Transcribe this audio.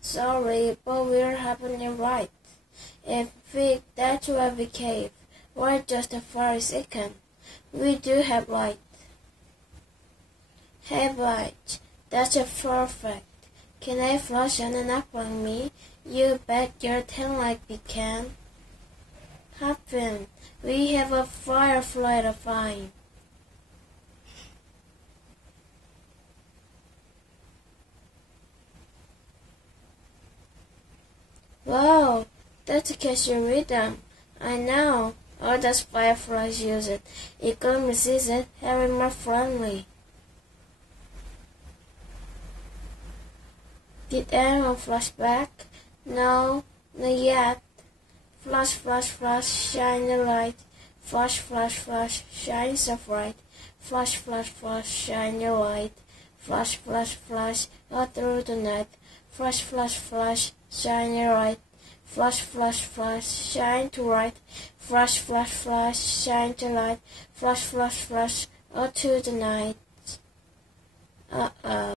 Sorry, but we're happening right. If we that's why we cave, wait just for a second. We do have light. Have light. That's perfect. Can I flush on an app on me? You bet your tail like we can. Happen. We have a firefly to find. Wow, that's a catchy rhythm. I know. All those fireflies use it. It could misses it, having more friendly. Did anyone flash back? No, not yet. Flash, flash, flash, shine the light. Flash, flash, flash, shine so bright. Flash, flash, flash, shine the light. Flash, flash, flash, all through the night. Flash, flash, flash, shine the light. Flash, flash, flash, shine to right. Flash, flash, flash, shine to light. Flash, flash, flash, all through the night. Uh-oh.